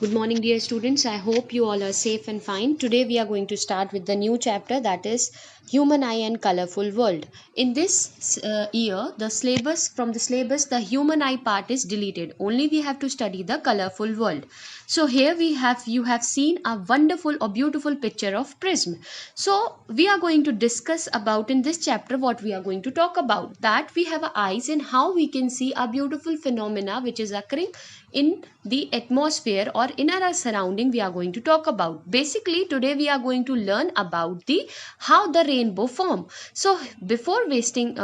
Good morning, dear students. I hope you all are safe and fine. Today we are going to start with the new chapter, that is Human Eye and Colorful World. In this year, the human eye part is deleted. Only we have to study the colorful world. So here you have seen a wonderful or beautiful picture of prism. So we are going to discuss about in this chapter what we are going to talk about. That we have eyes and how we can see a beautiful phenomena which is occurring in the atmosphere or in our surrounding. We are going to talk about. Basically today we are going to learn about the how the rainbow form. So before wasting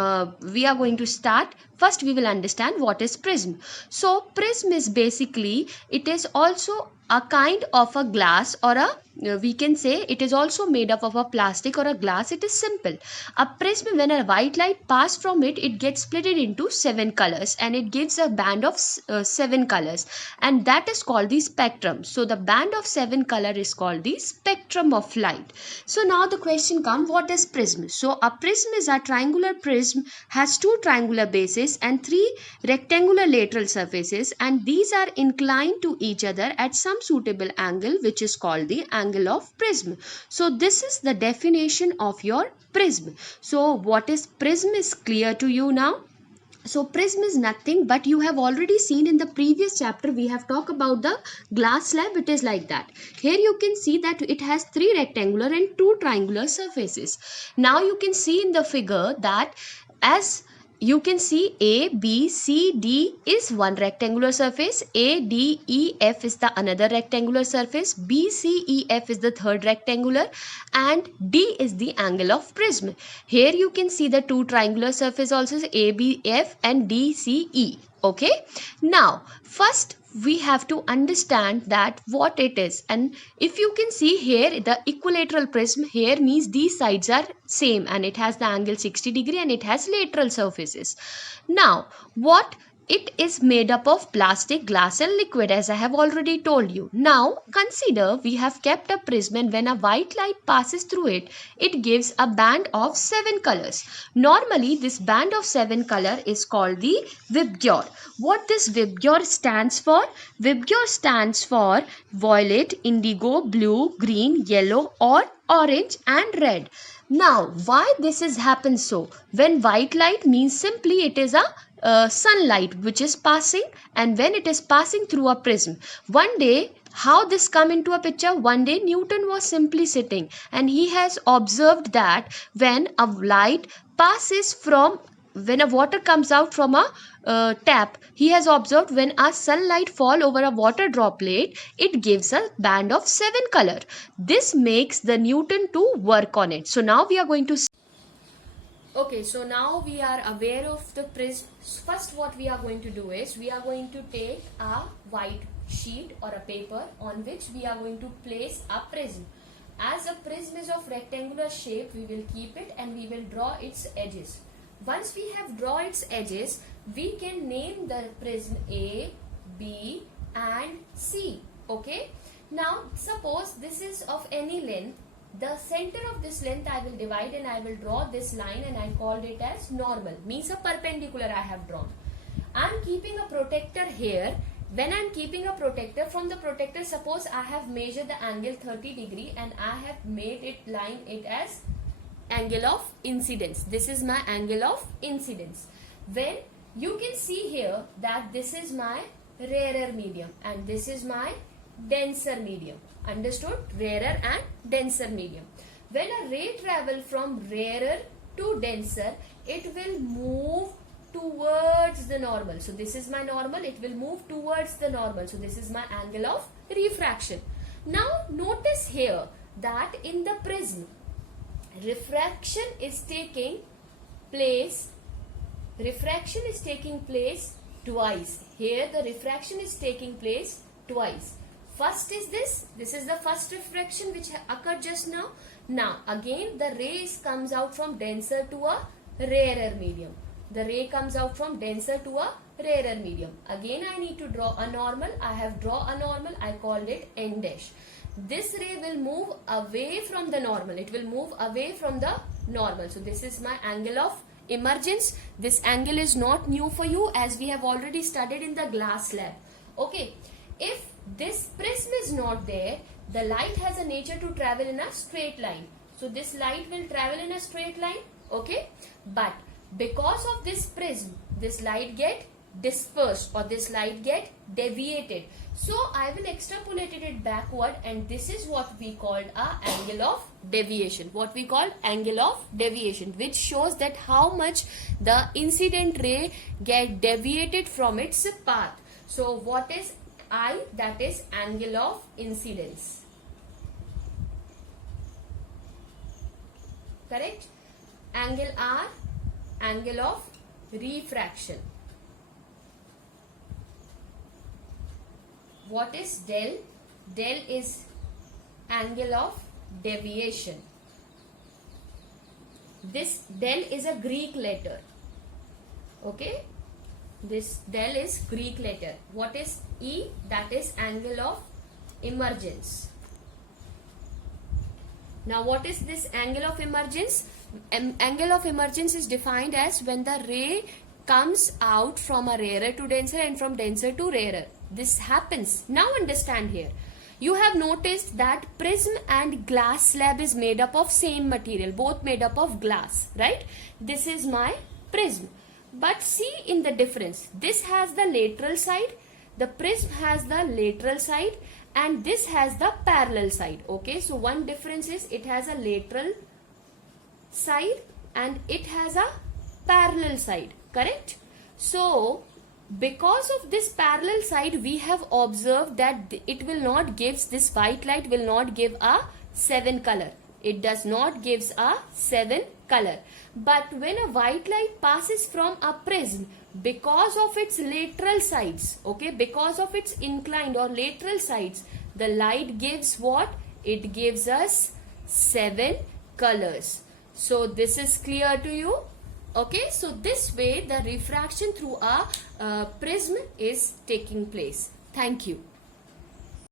we are going to start. First we will understand what is prism. So prism is basically, it is also a kind of a glass or a we can say it is also made up of a plastic or a glass. It is simple. A prism, when a white light pass from it, it gets split into 7 colors and it gives a band of 7 colors, and that is called the spectrum. So the band of 7 color is called the spectrum of light. So now the question comes, what is prism? So a prism is a triangular prism, has 2 triangular bases and 3 rectangular lateral surfaces, and these are inclined to each other at some suitable angle, which is called the angle of prism. So this is the definition of your prism. So what is prism is clear to you now. So prism is nothing but, you have already seen in the previous chapter we have talked about the glass slab. It is like that. Here you can see that it has 3 rectangular and 2 triangular surfaces. Now you can see in the figure that as you can see A, B, C, D is one rectangular surface. A, D, E, F is the another rectangular surface. B, C, E, F is the third rectangular, and D is the angle of prism. Here you can see the 2 triangular surface also, A, B, F and D, C, E. Okay. Now first we have to understand that what it is, and if you can see here the equilateral prism, here means these sides are same and it has the angle 60 degree and it has lateral surfaces. Now what it is made up of plastic, glass and liquid, as I have already told you. Now consider we have kept a prism, and when a white light passes through it, it gives a band of 7 colors. Normally this band of 7 color is called the VIBGYOR. What this VIBGYOR stands for? VIBGYOR stands for violet, indigo, blue, green, yellow or orange and red. Now why this is happens so? When white light means simply it is a sunlight which is passing, and when it is passing through a prism, one day how this come into a picture? One day Newton was simply sitting and he has observed that when a light passes from, when a water comes out from a tap, he has observed when a sunlight fall over a water droplet, it gives a band of 7 color. This makes the Newton to work on it. So now we are going to Okay, so now we are aware of the prism. First what we are going to do is, we are going to take a white sheet or a paper on which we are going to place a prism. As a prism is of rectangular shape, we will keep it and we will draw its edges. Once we have drawn its edges, we can name the prism A, B and C. Okay. Now suppose this is of any length. The center of this length I will divide and I will draw this line, and I called it as normal, means a perpendicular I have drawn. I am keeping a protector here. When I am keeping a protector, from the protector suppose I have measured the angle 30 degree and I have made it line it as angle of incidence. This is my angle of incidence. When you can see here that this is my rarer medium and this is my denser medium. Understood? Rarer and denser medium. When a ray travel from rarer to denser, it will move towards the normal. So this is my normal, it will move towards the normal. So this is my angle of refraction. Now notice here that in the prism, refraction is taking place twice. Here the refraction is taking place twice. First is this is the first refraction which occurred just now. Now again the ray comes out from denser to a rarer medium. The ray comes out from denser to a rarer medium. Again I need to draw a normal. I have drawn a normal. I called it N dash. This ray will move away from the normal. It will move away from the normal. So this is my angle of emergence. This angle is not new for you, as we have already studied in the glass lab. Okay. If this prism is not there, the light has a nature to travel in a straight line. So this light will travel in a straight line, okay? But because of this prism, this light get dispersed or this light get deviated. So I will extrapolate it backward, and this is what we called a angle of deviation. What we call angle of deviation, which shows that how much the incident ray get deviated from its path. So what is I? That is angle of incidence. Correct? Angle R, angle of refraction. What is del? Del is angle of deviation. This del is a Greek letter. Okay? This del is Greek letter. What is E? That is angle of emergence. Now what is this angle of emergence? Angle of emergence is defined as when the ray comes out from a rarer to denser and from denser to rarer. This happens. Now understand here. You have noticed that prism and glass slab is made up of same material, both made up of glass, right? This is my prism. But see in the difference. This has the lateral side, the prism has the lateral side, and this has the parallel side. Okay, so one difference is it has a lateral side and it has a parallel side, correct? So because of this parallel side, we have observed that it will not give, this white light will not give a 7 color. It does not gives a 7 color. But when a white light passes from a prism, because of its lateral sides, okay, because of its inclined or lateral sides, the light gives what? It gives us 7 colors. So this is clear to you? Okay, so this way the refraction through a prism is taking place. Thank you.